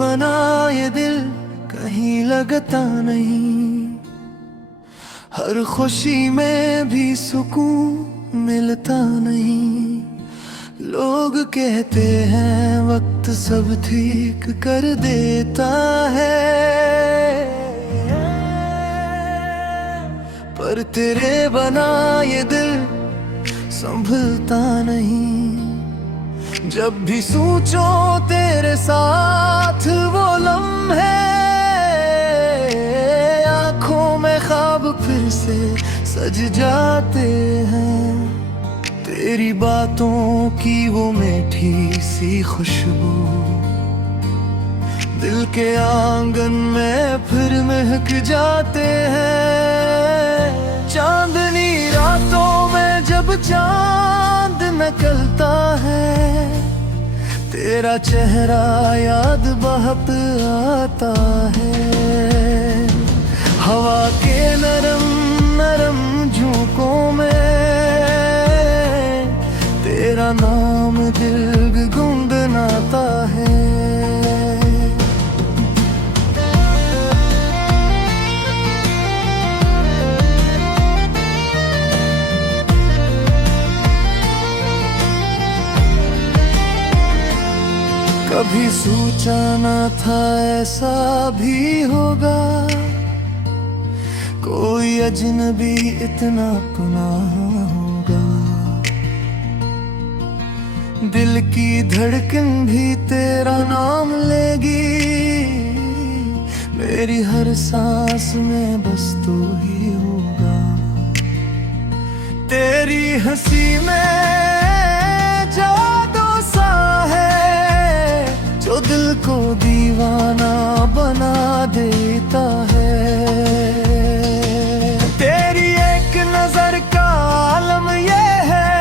बना ये दिल कहीं लगता नहीं, हर खुशी में भी सुकून मिलता नहीं। लोग कहते हैं वक्त सब ठीक कर देता है, पर तेरे बना ये दिल संभलता नहीं। जब भी सोचो तेरे साथ वो लम्हे, आंखों में ख्वाब फिर से सज जाते हैं। तेरी बातों की वो मीठी सी खुशबू दिल के आंगन में फिर महक जाते हैं। चांदनी रातों में जब चांद निकलता है, तेरा चेहरा याद बहुत आता है। हवा के नरम नरम झोंकों में तेरा नाम दिल गुनगुनाता है। कभी सोचा ना था ऐसा भी होगा, कोई अजनबी इतना अपना होगा। दिल की धड़कन भी तेरा नाम लेगी, मेरी हर सांस में बस तू ही होगा। तेरी हंसी में जादू सा है, जो दिल को दीवाना बना देता है। तेरी एक नजर का आलम ये है,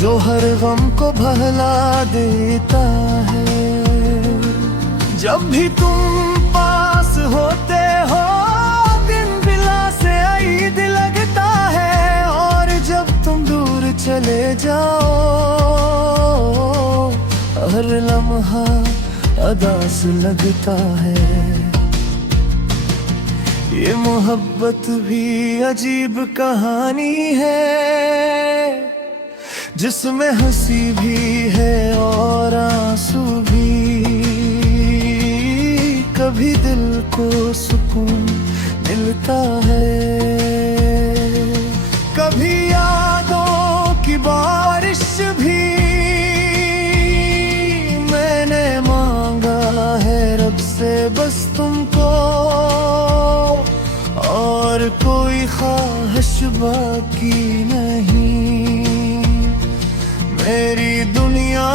जो हर गम को भुला देता है। जब भी तुम पास होते हो दिन दिला से ईद लगता है, और जब तुम दूर चले जाओ हर लम्हा अदास लगता है। ये मोहब्बत भी अजीब कहानी है, जिसमें हंसी भी है और आंसू भी। कभी दिल को सुकून मिलता है, कभी यादों की बारिश भी। मैंने मांगा है रब से बस तुमको, और कोई ख्वाहिश बाकी नहीं। मेरी दुनिया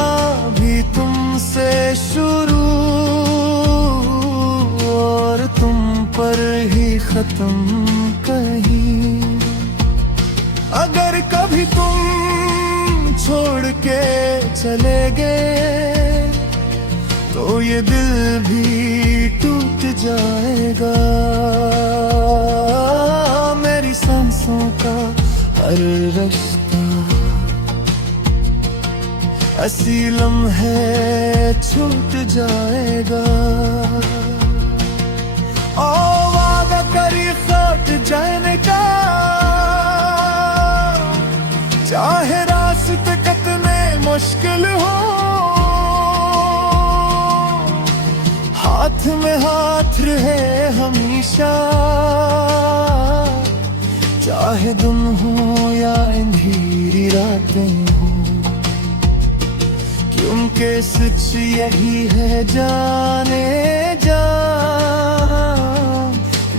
भी तुमसे शुरू और तुम पर ही खत्म कहीं। अगर कभी तुम छोड़ के चले गए तो ये दिल भी टूट जाएगा। मेरी सांसों का हर रिश्ता हंसी लम्हे छूट जाएगा। ओ वादा करी लौट जाने का, चाहे रास्ते कितने मुश्किल हो। हाथ में हाथ रहे हमेशा, चाहे दिन हो या अंधेरी रातें हो। क्योंकि सच यही है जाने जा,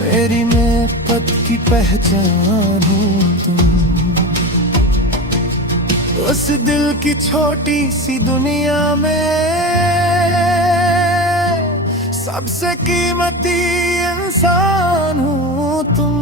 मेरी महबत की पहचान हो तुम। उस दिल की छोटी सी दुनिया में सबसे कीमती इंसान हो तुम।